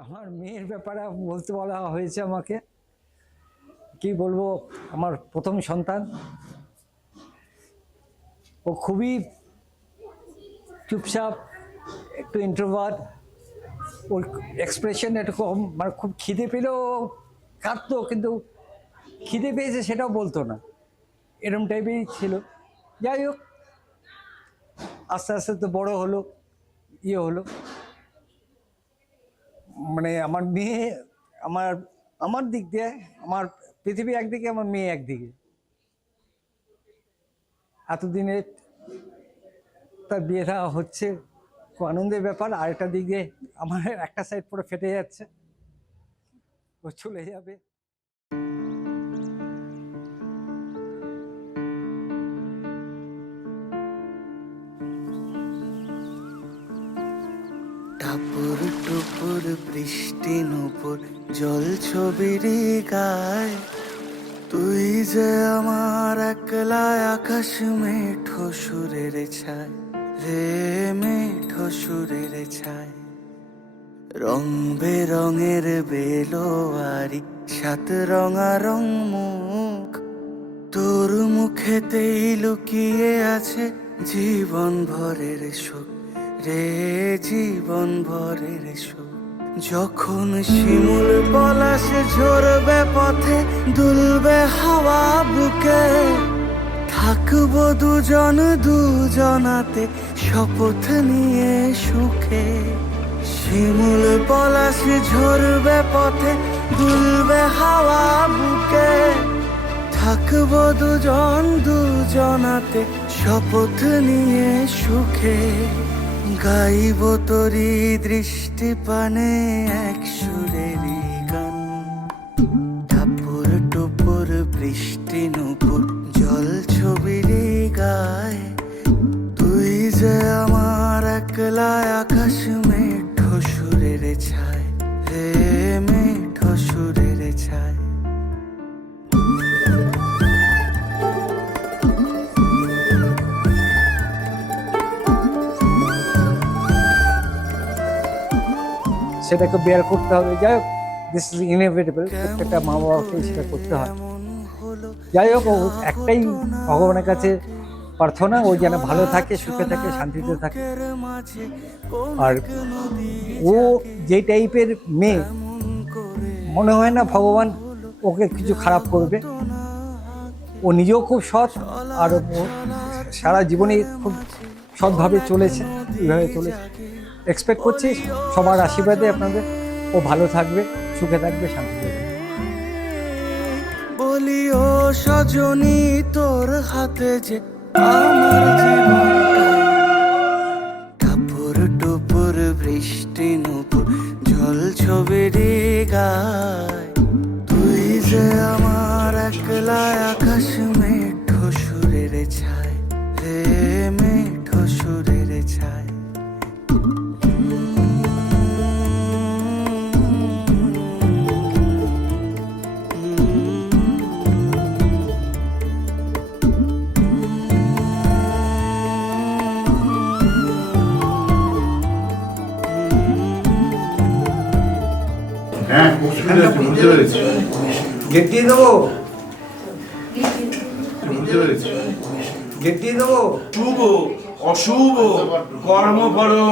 আমার মেয়ের ব্যাপারে বলতে বলা হয়েছে আমাকে, কি বলবো, আমার প্রথম সন্তান। ও খুবই চুপচাপ, একটু ইন্ট্রোভার্ট। ওর এক্সপ্রেশন একটু কম, মানে খুব খিদে পেলেও কাঁদতো, কিন্তু খিদে পেয়েছে সেটাও বলতো না, এরম টাইপেরই ছিল। যাই হোক, আস্তে আস্তে তো বড় হলো, হলো, মানে আমার মেয়ে, আমার আমার দিক দিয়ে আমার পৃথিবী একদিকে, আমার মেয়ে একদিকে। এতদিনে তার বিয়ে দেওয়া হচ্ছে, খুব আনন্দের ব্যাপার। আরেকটা দিক দিয়ে আমার একটা সাইড পুরো ফেটে যাচ্ছে, ও চলে যাবে। টাপুর টুপুর বৃষ্টি নুপুর জল ছবির গায়, তুই যে আমার একলা আকাশ মেঠো সুরের ছায় রে, মেঠো সুরের ছায়। রং বেরঙের বেলোয়ারি সাত রঙারং মুখ, তোর মুখেতেই লুকিয়ে আছে জীবন ভরের সুখ রে, জীবন ভরের সুখ। যখন শিমুল পলাশ ঝরবে পথে, দুলবে হাওয়া বুকে, থাকবো দুজন দুজনাতে শপথ নিয়ে সুখে। শিমুল পলাশ ঝরবে পথে, দুলবে হাওয়া বুকে, থাকবো দুজন দুজনাতে শপথ নিয়ে সুখে। গাইব তোরি দৃষ্টি পানে এক সুরেরই গান, টাপুর টুপুর বৃষ্টি নুপুর জল ছবির গায়, তুই যে আমার একলা আকাশ মেঠো সুরের ছায় রে, মেঠো সুরের ছায়। সেটাকে বেয়ার করতে হবে। যাই হোক, দিস ইজ ইনএভিটেবল, প্রত্যেকটা মা বাবাকে সেটা করতে হয়। যাই হোক, ও একটাই ভগবানের কাছে প্রার্থনা, ও যেন ভালো থাকে, সুখে থাকে, শান্তিতে থাকে। আর ও যে টাইপের মেয়ে, মনে হয় না ভগবান ওকে কিছু খারাপ করবে। ও নিজেও খুব সৎ, আর সারা জীবনে খুব সৎভাবে চলেছে, এইভাবে চলেছে। এক্সপেক্ট করছি সবার আশীর্বাদে আপনাদের ও ভালো থাকবে, সুখে থাকবে, শান্তিতে থাকবে। বলি ও সজনী, তোর হাতে যে আমার জীবনটাই, টাপুর টুপুর বৃষ্টি নুপুর জল ছবির গায়, তুই যে আমার একলা আকাশ মেঠো সুরের ছায় রে, মেঠো সুরের ছায়। হ্যাঁ, বুঝতে পেরেছি। গেট দিয়ে দেবো, বুঝতে পেরেছি। গেট দিয়ে দেবো। শুভ অশুভ কর্ম করো।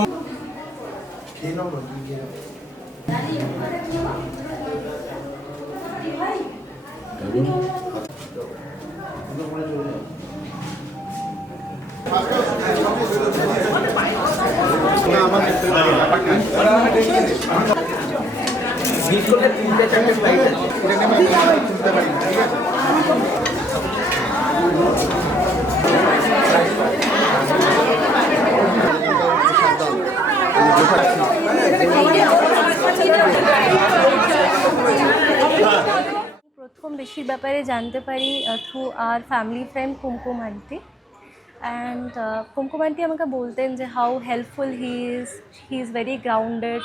প্রথম বেশির ব্যাপারে জানতে পারি থ্রু আর family friend Kumkum aunty. And Kumkum aunty আমাকে বলতেন যে how helpful he is very grounded.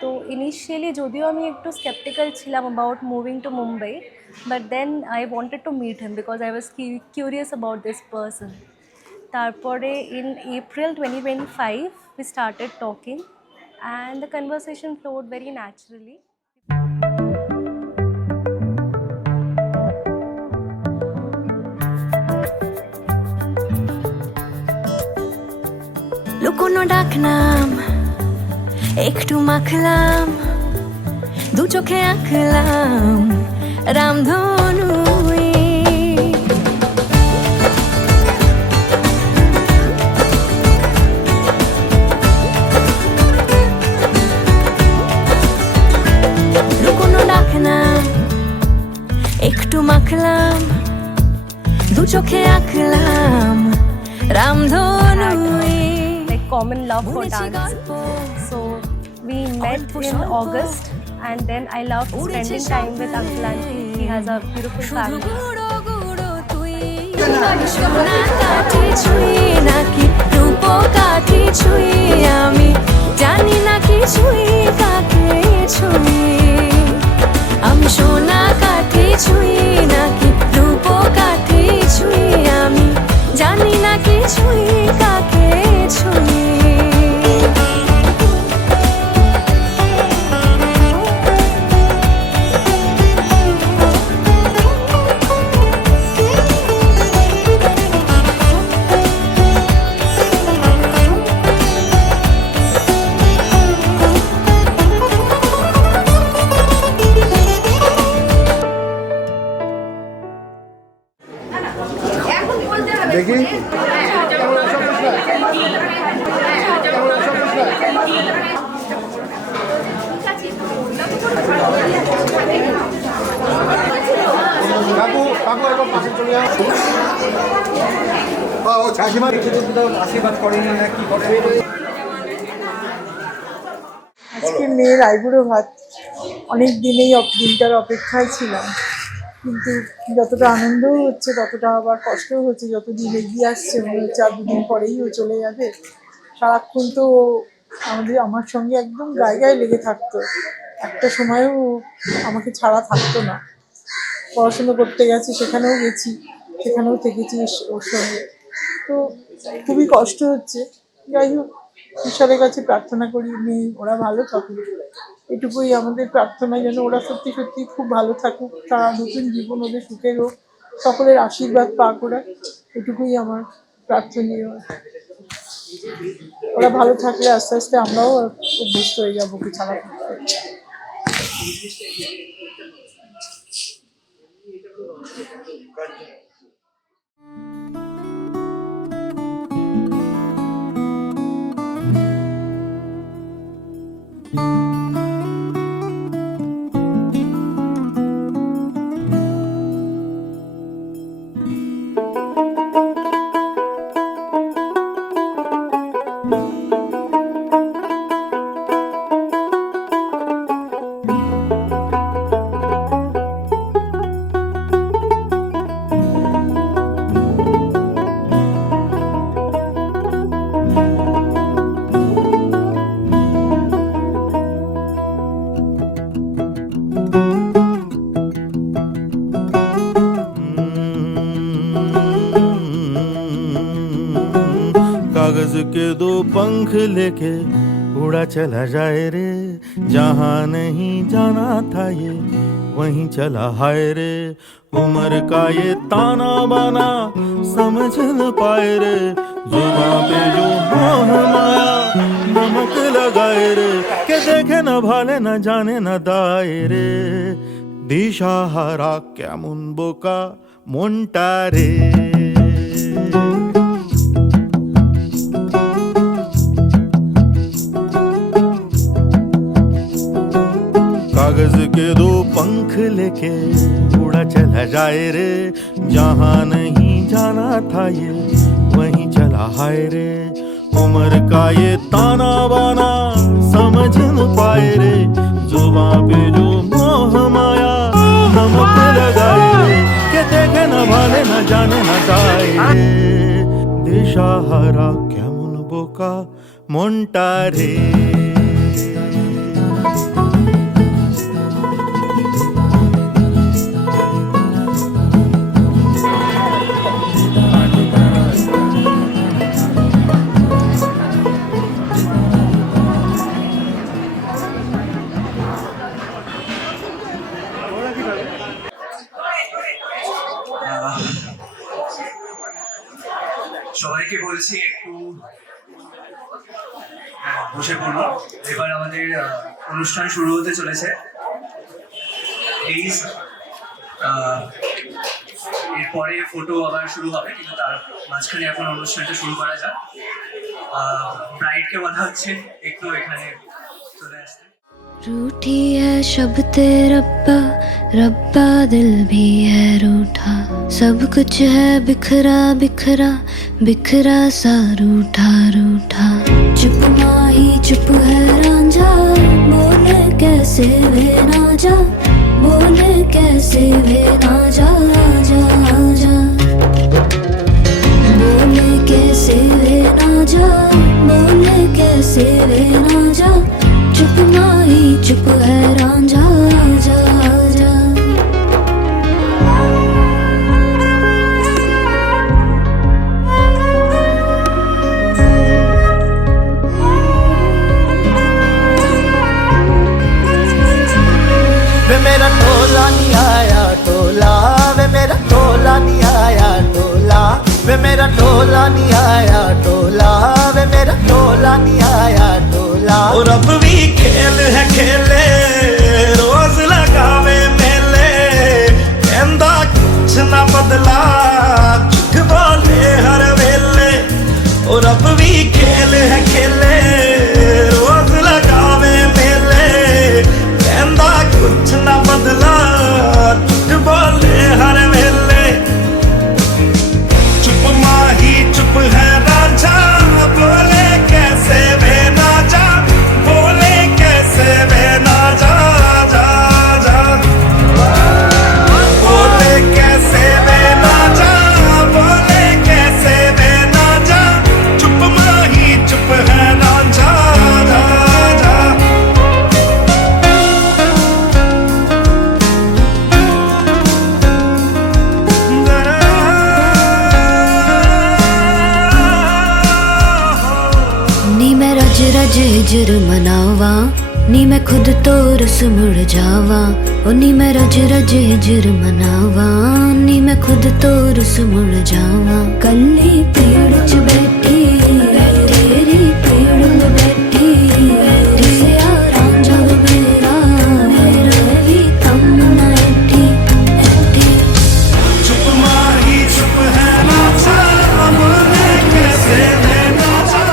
তো ইনিশিয়ালি যদিও আমি একটু স্কেপটিক্যাল ছিলাম about moving to Mumbai, but then I wanted to meet him because I was curious about this person. তারপরে in April 2025 we started talking and the conversation flowed very naturally. লুকোনো ডাকনাম একটু মাখলাম, দু চোখে আঁকলাম রামধনু। লুকোনো ডাকনাম একটু মাখলাম, দু চোখে আঁকলাম রামধনু। Like common love for dance. So we met in August, and then I loved spending time with Uncle Auntie. He has a beautiful family. কাঠি ছুঁই নাকি রূপ কাঠি ছুঁই, আমি জানি না কিছুই কাকে ছুঁই। আমি সোনা কাঠি ছুঁই নাকি রূপ কাঠি ছুঁই, আমি জানি না কিছুই কাকে ছুঁই। দেখি কাকু কাকু একবার পাশে চলে যাও। ও কাকিমা আশীর্বাদ করেনি না কি করে? আজকে মেয়ের আইবুড়ো ভাত, অনেক দিনেই দিনটার অপেক্ষায় ছিলাম, কিন্তু যতটা আনন্দও হচ্ছে ততটা আবার কষ্টও হচ্ছে। যতদিন এগিয়ে আসছে মনে হচ্ছে আর দুদিন পরেই ও চলে যাবে। সারাক্ষণ তো ও আমার সঙ্গে একদম গায়ে গায়ে লেগে থাকতো, একটা সময়ও আমাকে ছাড়া থাকতো না। পড়াশুনো করতে গেছি, সেখানেও গেছি, সেখানেও থেকেছি ওর সঙ্গে। তো খুবই কষ্ট হচ্ছে। যাই হোক, ঈশ্বরের কাছে প্রার্থনা করি মেয়ে ওরা ভালো থাকুক, এটুকুই আমাদের প্রার্থনা, যেন ওরা সত্যি সত্যি খুব ভালো থাকুক, তারা নতুন জীবন ওদের সুখের হোক, সকলের আশীর্বাদ পাক ওরা, এটুকুই আমার প্রার্থনীয়। ওরা ভালো থাকলে আস্তে আস্তে আমরাও অভ্যস্ত হয়ে যাবো কি ছাড়া থাকতে। कागज के दो पंख लेके उड़ा चला जाए रे, जहाँ नहीं जाना था ये वहीं चला हाय रे। उम्र का ये ताना बाना समझ न पाए रे, जुबां पे जो मोह माया नमक लगाए रे, के देखे न भाले न जाने न दाए रे। दिशाहारा केमन बोका মনটা রে। कागज के दो पंख लेके उड़ा चला जाए रे, जहाँ नहीं जाना था ये वहीं चला हाय रे। उम्र का ये ताना बाना समझ न पाए रे, जुबां पे जो मोह माया नमक लगाए रे, के देखे न भाले न जाने न दाए रे। दिशाहारा केमन बोका মনটা রে। সবাইকে বলছি একটু বসে পড়ুন। এবার আমাদের অনুষ্ঠান শুরু হতে চলেছে। প্লিজ, এরপরে ফটো আবার শুরু হবে, কিন্তু তার মাঝখানে এখন অনুষ্ঠানটা শুরু করা যাক। ব্রাইডকে বলা হচ্ছে একটু এখানে চলে আসতে। रूठी है शब्द रब्बा रब्बा दिल भी है रूठा सब कुछ है बिखरा बिखरा बिखरा सा रूठा रूठा चुप माही चुप है रांझा बोले कैसे वे ना जा बोले कैसे वे ना जा आजा आजा बोले कैसे वे ना जा बोले कैसे वे ना जा चुप माही चुप है रांझा आजा आजा वे मेरा टोला नहीं आया टोला वे मेरा टोला नहीं आया टोला वे मेरा टोला नहीं आया टोला वे मेरा टोला नहीं आया टोला और अब भी खेल है खेले रोज लगावे मेले कहंदा कुछ ना बदला झूठ बोले हर वेले और अब भी खेल है खेले रोज लगावे मेले कहंदा कुछ ना बदला झूठ बोले हर वेले चुप माही चुप है रांझा बोले कैसे वे ना जा बोले कैसे वे ना जा जा जा बोले कैसे वे ना जा बोले कैसे वे ना जा चुप माही चुप है रांझा जा जा नी मैं रज रज हिजर मनावा नी मैं खुद तो रस मुड़ जावा ओ नी मैं रज रज हिजर मनावा नी मैं खुद तो रस मुड़ जावा कल्ली पेड़ च बैठी तेरी पेड़ में बैठी रिया रांझा मेरा मेरा भी कम ना ऐठी ऐठी चुप माही चुप है रांझा बोले कैसे वे ना जा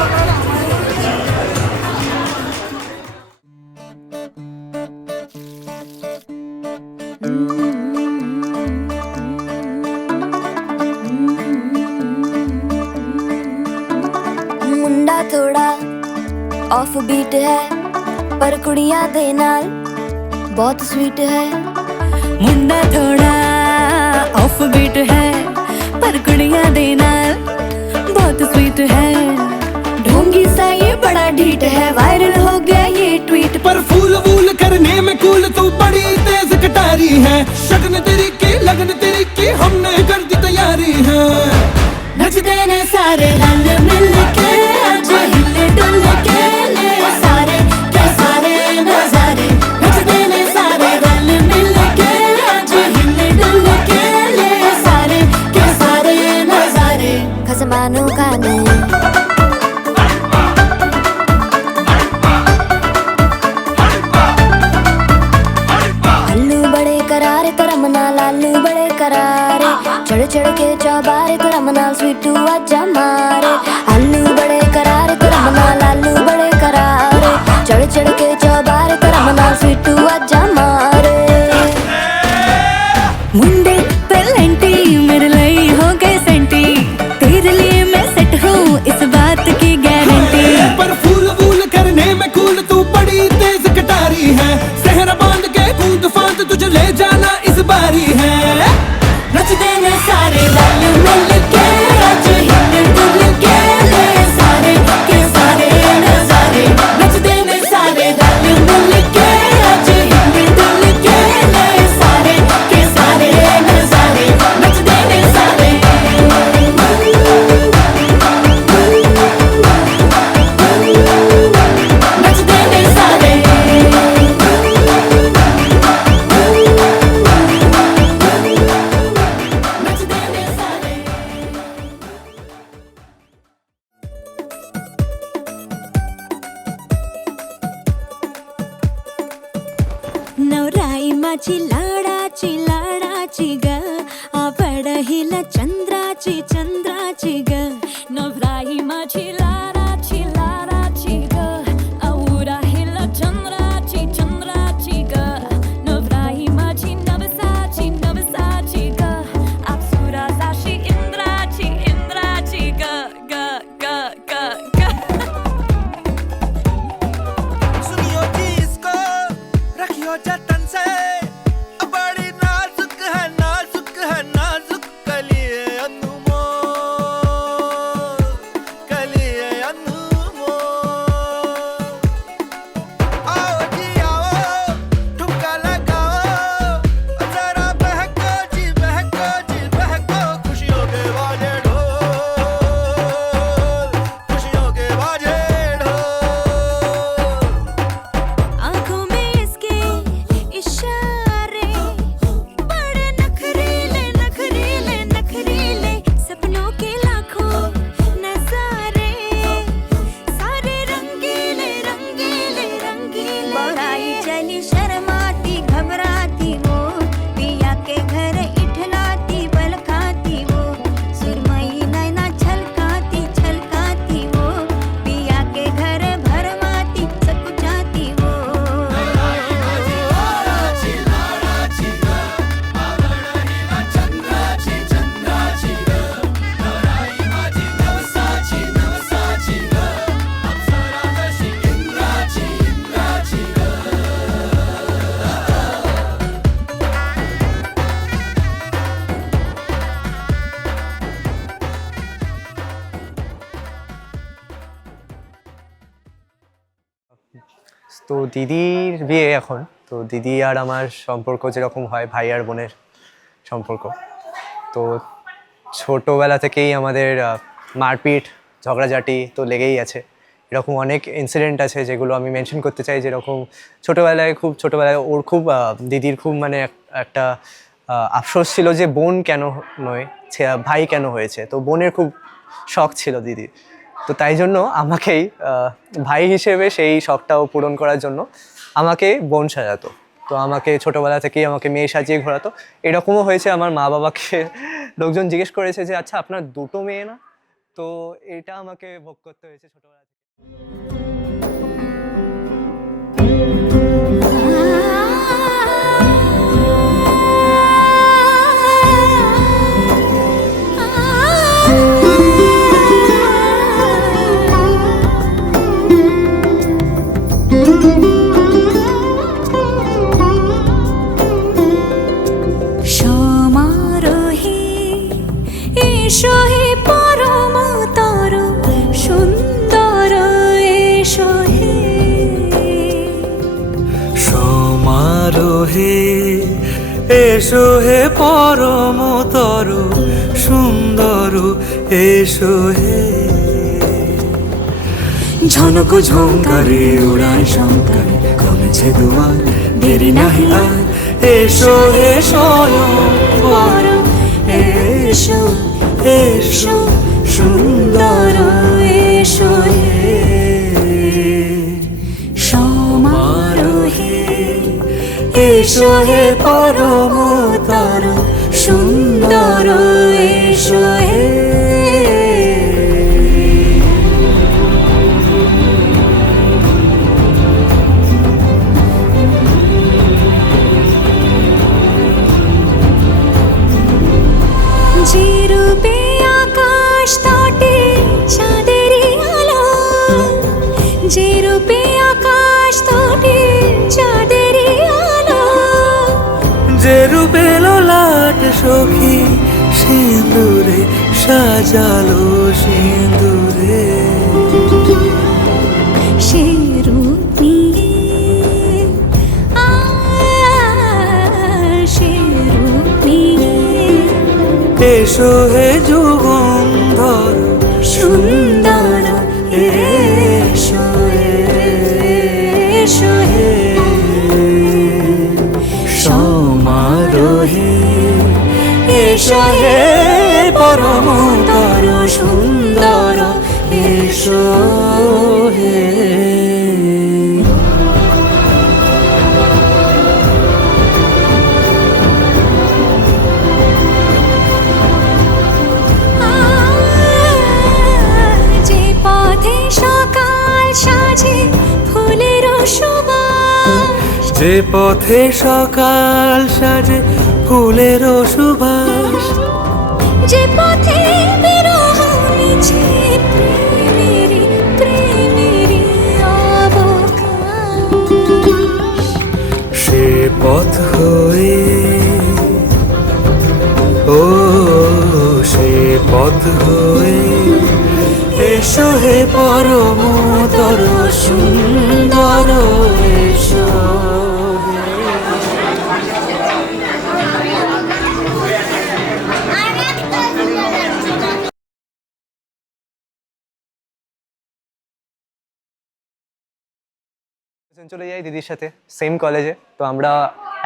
मुंडा थोड़ा ऑफ बीट है पर कुड़ियां दे नाल बहुत स्वीट है मुंडा थोड़ा ऑफ बीट है पर कुड़ियां दे नाल बहुत स्वीट है ढोंगी सा ये बड़ा ढीठ है वायरल हो गया ये ट्वीट पर फूल वूल करने में कूल तू बड़ी तेज कटारी है शगन तेरी की लगन तेरी की हमने कर दी तैयारी है नचते ने सारे रंग मिल के आज हिले डुल के ले सारे के सारे नजारे नचते ने सारे रंग मिल के आज हिले डुल के ले सारे के सारे नजारे खसमानों का ने आलू बड़े करारे तरम नाल आलू बड़े करारे चढ़ चढ़ के चौबारे तरम नाल स्वीटू आजा मारे आलू बड़े करारे तरम नाल आलू बड़े करारे चढ़ चढ़ के चौबारे तरम नाल स्वीटू आजा मारे मुंडे पेलेंटी मेरे लिए हो गए सेंटी तेरे लिए मैं सेट हूँ इस बात की गारंटी पर फूल वूल करने में कूल तू बड़ी तेज कटारी है सहरा बांध के कूद फांद तुझे ले जाना इस बारी है नचते ने सारे रंग मिल के आज हिल डुल के ले सारे के सारे नजारे नचते ने सारे रंग मिल के आज हिल डुल के ले सारे के सारे नजारे नचते ने सारे नचते ने सारे नवराई माझी लाडाची ग आवड हिला चंद्राची ग नवराई माझी लाडाची ग आवडा हिला चंद्राची ग नवराई माझी नवसाची ग अप्सरा जाशी इंद्राची ग ग ग ग ग सुनियो जी इसको रखियो जतन से बड़ी नाजुक है कलिए अनमोल आओ जी आओ ठुमका लगाओ जरा बहको खुशियों के बाजे ढोल आँखों में इसके इशारे बड़े नखरीले सपनों के लाखों नजारे सारे रंगीले बढ़ाई चली शर्माती घबराती वो पिया के घर इठलाती बल खाती वो सुरमई नैना छलकाती वो पिया के घर भरमाती सकुचाती वो তো দিদির বিয়ে এখন, তো দিদি আর আমার সম্পর্ক যেরকম হয় ভাই আর বোনের সম্পর্ক, তো ছোটোবেলা থেকেই আমাদের মারপিট ঝগড়াঝাটি তো লেগেই আছে। এরকম অনেক ইনসিডেন্ট আছে যেগুলো আমি মেনশন করতে চাই। যেরকম ছোটোবেলায় ওর খুব দিদির খুব মানে একটা আফসোস ছিল যে বোন কেন নয়, ভাই কেন হয়েছে। তো বোনের খুব শখ ছিল দিদির, তো তাই জন্য আমাকেই ভাই হিসেবে সেই শখটাও পূরণ করার জন্য আমাকে বোন সাজাতো। তো আমাকে ছোটোবেলা থেকেই আমাকে মেয়ে সাজিয়ে ঘোরাতো। এরকমও হয়েছে আমার মা বাবাকে লোকজন জিজ্ঞেস করেছে যে আচ্ছা আপনার দুটো মেয়ে না, তো এটা আমাকে ভোগ করতে হয়েছে ছোটোবেলা থেকে। সমারোহে এসো হে পরম তর সুন্দর এসো হে সমারোহে এসো হে পরমতর সুন্দর এসো হে ঝনক ঝঙ্কারে উড়ায় শঙ্কর কমেছে দুয়ার দেরি নাহি আর এসো হে স্বয়ং বর এসো এসো সুন্দর এসো হে সমারোহে এসো হে পরমতর সুন্দর এসো হে যে রূপে আকাশ তটে চাঁদেরই আলো, যে রূপে আকাশ তটে চাঁদেরই আলো, যে রূপে ললাট সখী সিঁদুরে সাজালো সিঁদুরে সে রূপ নিয়ে সে রূপ নিয়ে এসো হে যুগন্ধর সুন্দর এসো এসো হে সমারোহে এসো হে পরমতর সুন্দর এসো হে যে পথে সকাল সাজে ফুলেরও সুবাস, যে পথে বিরহ মিছে প্রেমেরই প্রেমেরই অবকাশ, সে পথ হয়ে ও সে পথ হয়ে এসো হে পরমতর সুন্দর এসো। চলে যাই দিদির সাথে সেম কলেজে। তো আমরা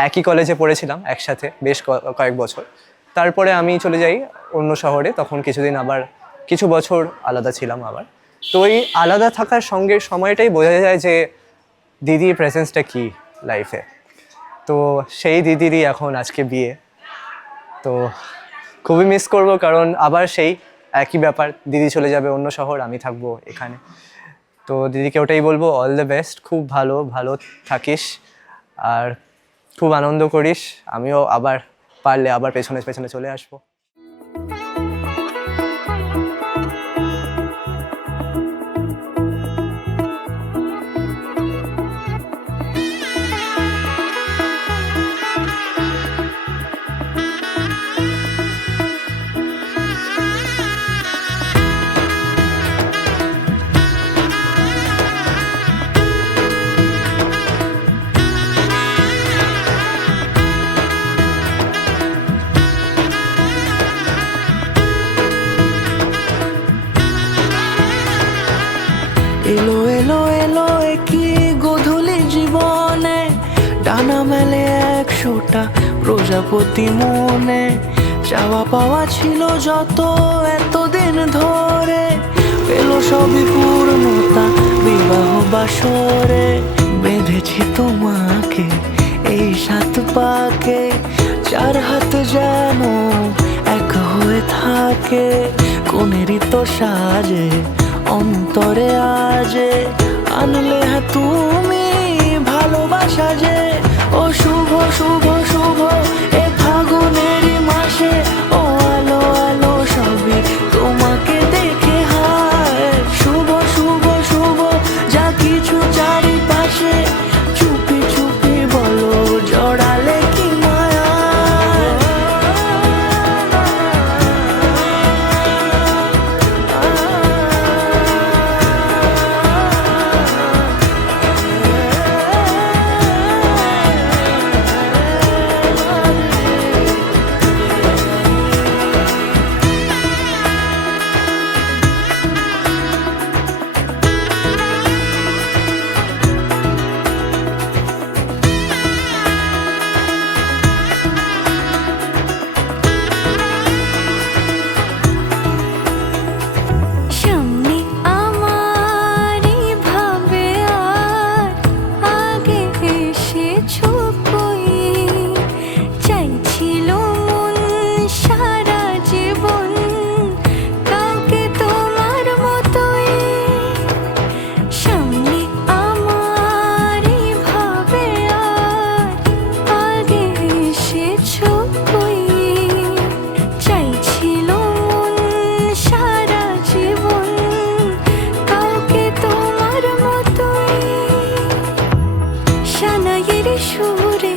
একই কলেজে পড়েছিলাম একসাথে বেশ কয়েক বছর। তারপরে আমি চলে যাই অন্য শহরে, তখন কিছুদিন আবার কিছু বছর আলাদা ছিলাম আবার। তো ওই আলাদা থাকার সঙ্গে সময়টাই বোঝা যায় যে দিদির প্রেজেন্সটা কী লাইফে। তো সেই দিদিরই এখন আজকে বিয়ে, তো খুবই মিস করব, কারণ আবার সেই একই ব্যাপার, দিদি চলে যাবে অন্য শহর, আমি থাকবো এখানে। তো দিদিকে ওটাই বলবো, অল দ্য বেস্ট, খুব ভালো ভালো থাকিস আর খুব আনন্দ করিস। আমিও আবার পারলে আবার পেছনে পেছনে চলে আসবো। এলো এলো এলো কি গোধূলি জীবনে, ডানা মেলে 100টা প্রজাপতি মনে। চাওয়া পাওয়া ছিল যত এতদিন ধরে, পেল সবই পূর্ণতা বিবাহ বাসরে। বেঁধেছি তোমাকে এই 7 পাকে, 4 হাত যেন এক হয়ে থাকে। কোনেরই তো সাজে অন্তরে আজে, আনলে হ্যাঁ তুমি ভালোবাসা যে। ও শুভ শুভ শুভ এ ফাগুনেরই মাসে, ও আলো আলো সবই তোমাকে দেখে হায়। শুভ শুভ শুভ যা কিছু চারিপাশে, চুপি চুপি বলো জড়ালে কি মায়া। সামনে আমারই ভাবে আর আগে এসেছো কই, চাইছিল মন সারা জীবন কাউকে তোমার মতোই। সামনে আমারই ভাবে আর আগে এসেছো কই, চাইছিল মন সারা জীবন কাউকে তোমার মতোই। সানাইয়ের সুরে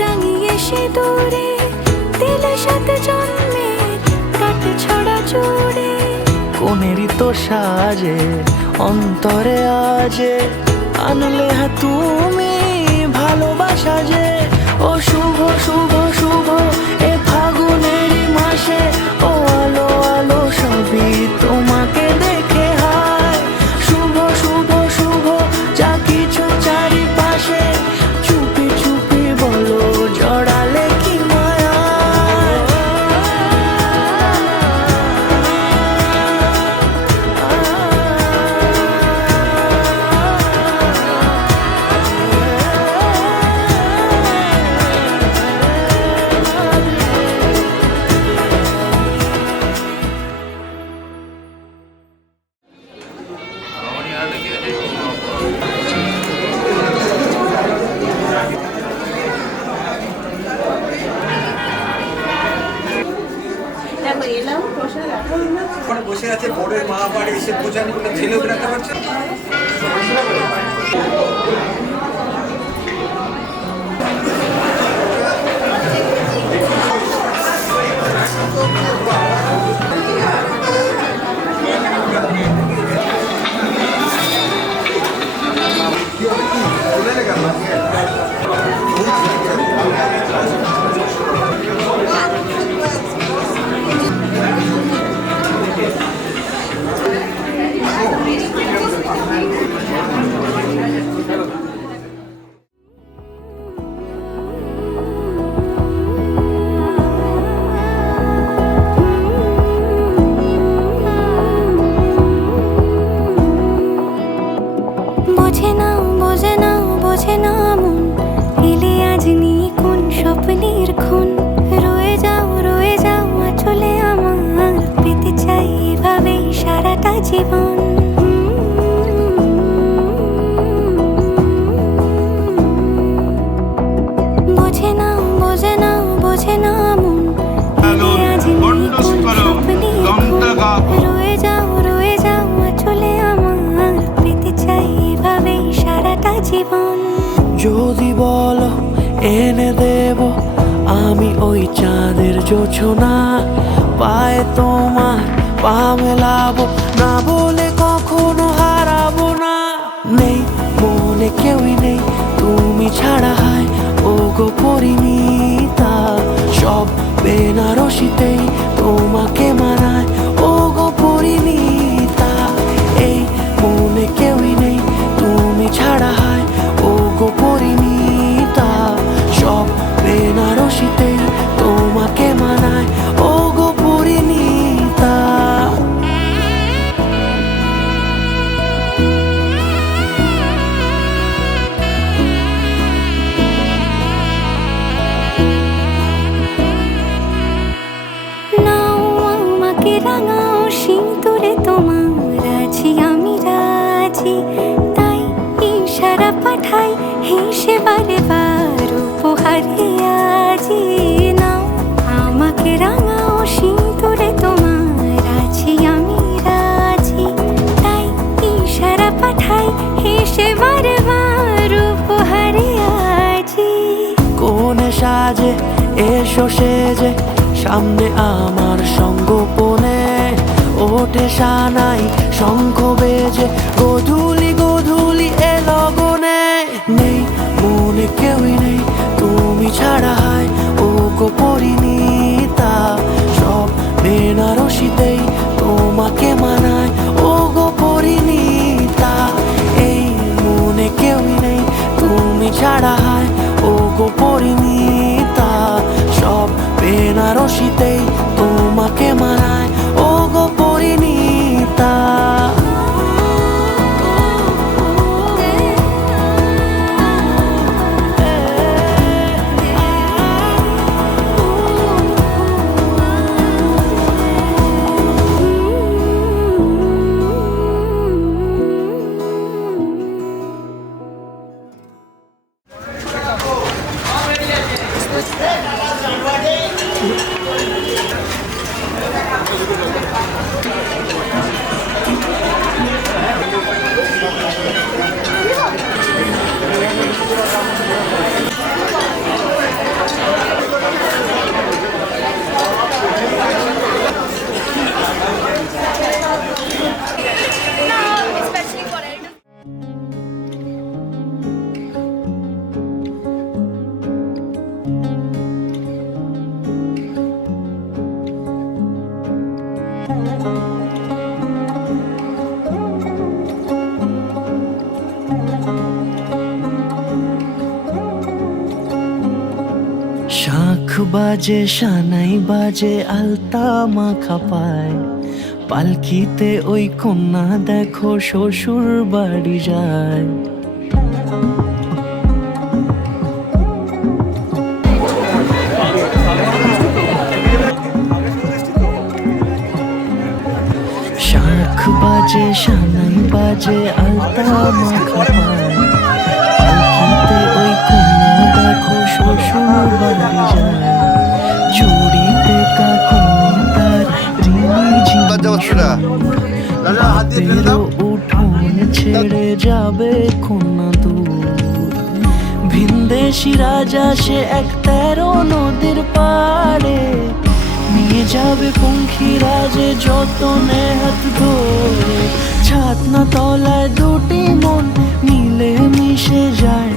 রাঙিয়ে সে দূরে, দিলে 7 জন্মের কাট ছড়া জুড়ে। কোনেরই তো সাজে অন্তরে আজে, আনলে হ্যাঁ তুমি ভালোবাসা যে। ও শুভ শুভ শুভ এ ফাগুনেরই মাসে, ও আলো আলো সবই তোমাকে দেখে হায়। শুভ শুভ শুভ যা কিছু চারিপাশে, চুপি চুপি বলো জড়ালে কি মায়া। বসে আছে, বরের মা বাড়ি এসে বোঝানি করে ছেলেও বেড়াতে পারছে না। বোঝে না বোঝে না বোঝে না মন এলে আজ নিয়ে কোন স্বপ্নের খুন রয়ে যাও চলে আমার পেতে চাই এভাবেই সারাটা জীবন বোঝে না বোঝে না বোঝে না মন এলে আজ নিয়ে কোন স্বপ্নের খুন রয়ে যাও চলে আমার পেতে চাই এভাবেই সারাটা জীবন যদি বলো এনে দেব আমি ওই চাঁদের জোছনা পায়ে তোমার পা মেলাবো না বলে কখনো হারাবো না নেই মনে কেউই নেই তুমি ছাড়া হয় ও গো পরিণীতা সব বেনারসিতেই তোমাকে মানায় ও গো পরিণীতা এই মনে কেউই নেই তুমি ছাড়া হয় ও গো পরিণীতা সব বেনারসিতেই তোমাকে মানায় ও গো পরিণীতা নাও আমাকে রাঙাও সিঁদুরে তোমার আছি আমি রাজি তাই ইশারা পাঠাই হেসে বারে বার উপহারে আজি নাও আমাকে রাঙাও সিঁদুরে তোমার আছি আমি রাজি তাই ইশারা পাঠাই হেসে বারে বার উপহারে আজি কোনে সাজে এসো সেজে সামনে আমার সঙ্গোপনে ওঠে সানাই শঙ্খ বেজে গধূলি গধূলি এ লগনে নেই মনে কেউই নেই তুমি ছাড়া হয় ও গো পরিণীতা সব বেনারসিতেই তোমাকে মানায় ও গো পরিণীতা এই মনে কেউই নেই তুমি ছাড়া হয় ও গো পরিণীতা সব বেনারসিতেই তোমাকে মানায় ও গো পরিণীতা শাঁখ বাজে সানাই বাজে আলতা মাখা পায় পালকিতে ওই কন্যা দেখো শ্বশুর বাড়ি যায় শাঁখ বাজে সানাই বাজে আলতা মাখা পায় পালকিতে ওই কন্যা দেখো শ্বশুর বাড়ি যায় চুড়িতে কাকুনে তার রিমি ঝিমি সিরাজ আসে এক 13 নদীর পাড়ে, নিয়ে যাবে পঙ্খিরাজে যতনে হাত ধরে। ছাতনা তলায় দুটি মন মিলে মিশে যায়,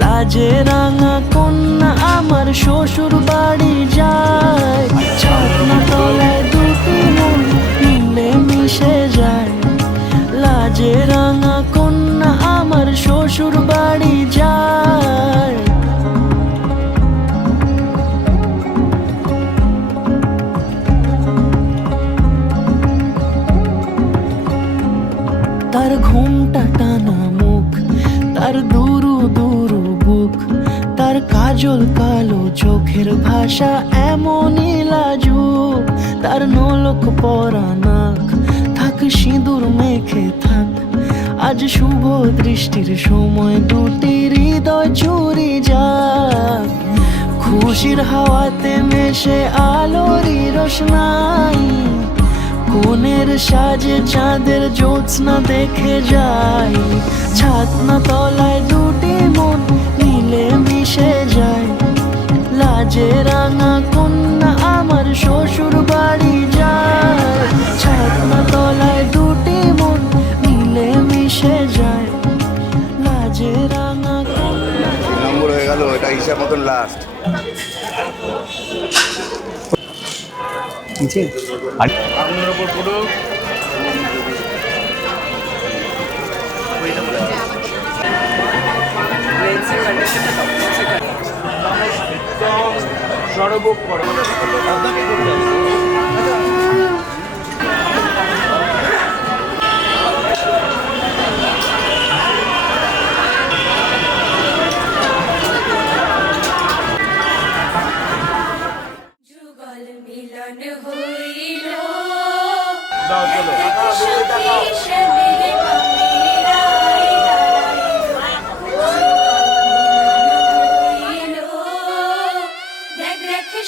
লাজে রাঙা কন্যা আমার শ্বশুর বাড়ি যায়। ছাতনা তলায় দুটি মন মিলে মিশে যায়, লাজে রাঙা কন্যা আমার শ্বশুর বাড়ি যায়। তার ঘুমটা টানা মুখ, তার দুরু দুরু বুক, তার কাজল কালো চোখের ভাষা এমনই লাজুক। তার নলক পরা নাক, থাক সিঁদুর মেখে থাক, আজ শুভ দৃষ্টির সময় দুটি হৃদয় চুরি যাক। খুশির হাওয়াতে মেশে আলোরই রোশনাই, কোণের সাজে চাঁদের জ্যোৎস্না দেখে যাই। ছাতনা তলায় দুটি মন মিলে মিশে যায়, লাজে রাঙা কন্যা আমার শ্বশুর বাড়ি যায়। ছাতনা তলায় দুটি মন মিলে মিশে যায়, লাজে রাঙা কন্যা। নম্বর হয়ে গেল, এটা হিসাব মতন লাস্ট। আপনার ওপর পুরো সর্বোপ করে যুগল মিলন হইল, দাও চলো।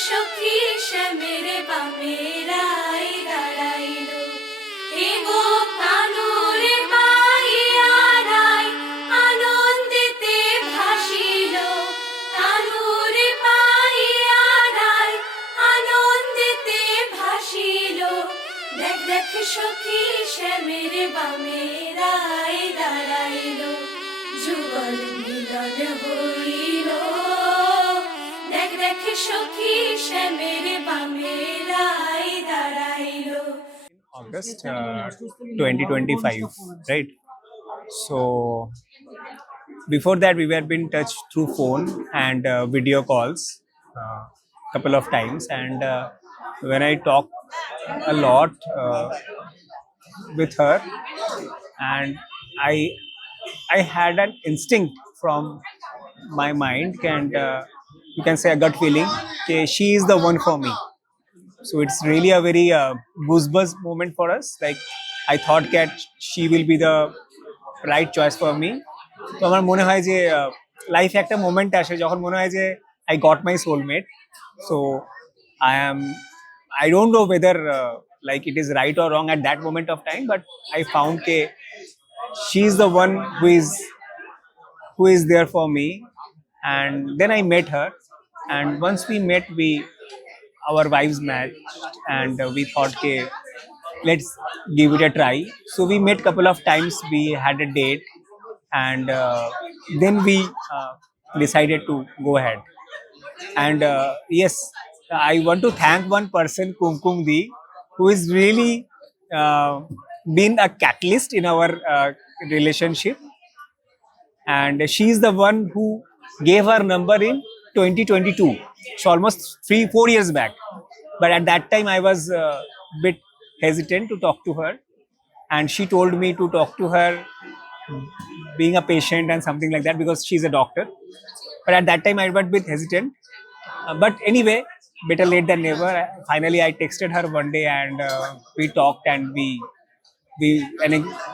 সখী শ্যামের বামেরাই দাঁড়াইল, এগো কানুর পাইয়ারাই আনন্দেতে ভাসিল, কানুর পাইয়ারাই আনন্দেতে ভাসিল। দেখ দেখ সখী শ্যামের বামেরাই দাঁড়াইল, যুগল মিলন হইল। দেখ দেখ সখী শ্যামের বামেরাই দাঁড়াইল। August 2025, right? So before that we were been touched through phone and video calls couple of times, and when I talk a lot with her, and I had an instinct from my mind, and you can say a gut feeling that she is the one for me. So it's really a very goosebumps moment for us. Like I thought that she will be the right choice for me. তো আমার মনে হয় যে লাইফে একটা moment আসে যখন মনে হয় যে I got my soulmate. So I don't know whether like it is right or wrong at that moment of time, but I found that she is the one who is there for me. And then I met her, and once we met, our vibes matched, and we thought, okay, let's give it a try. So we met couple of times, we had a date, and then we decided to go ahead. And yes, I want to thank one person, Kumkum Di, who is really been a catalyst in our relationship, and she is the one who gave her number in 2022, so almost 3-4 years back. But at that time I was a bit hesitant to talk to her, and she told me to talk to her being a patient and something like that, because she's a doctor. But at that time I was a bit hesitant, but anyway, better late than never. Finally I texted her one day, and we talked, and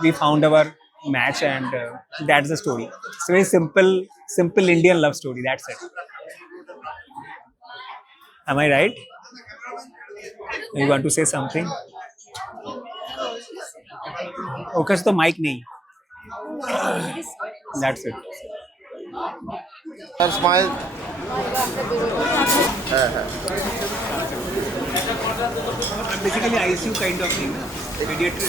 we found our match, and that's the story. It's a very simple Indian love story, that's it. Am I right? You want to say something? Okay, so the mic nahi. That's it. আর smile. হ্যাঁ হ্যাঁ Basically ICU kind of thing, pediatric.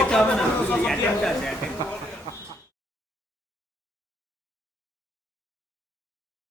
এটা হবে না, attempt আছে attempt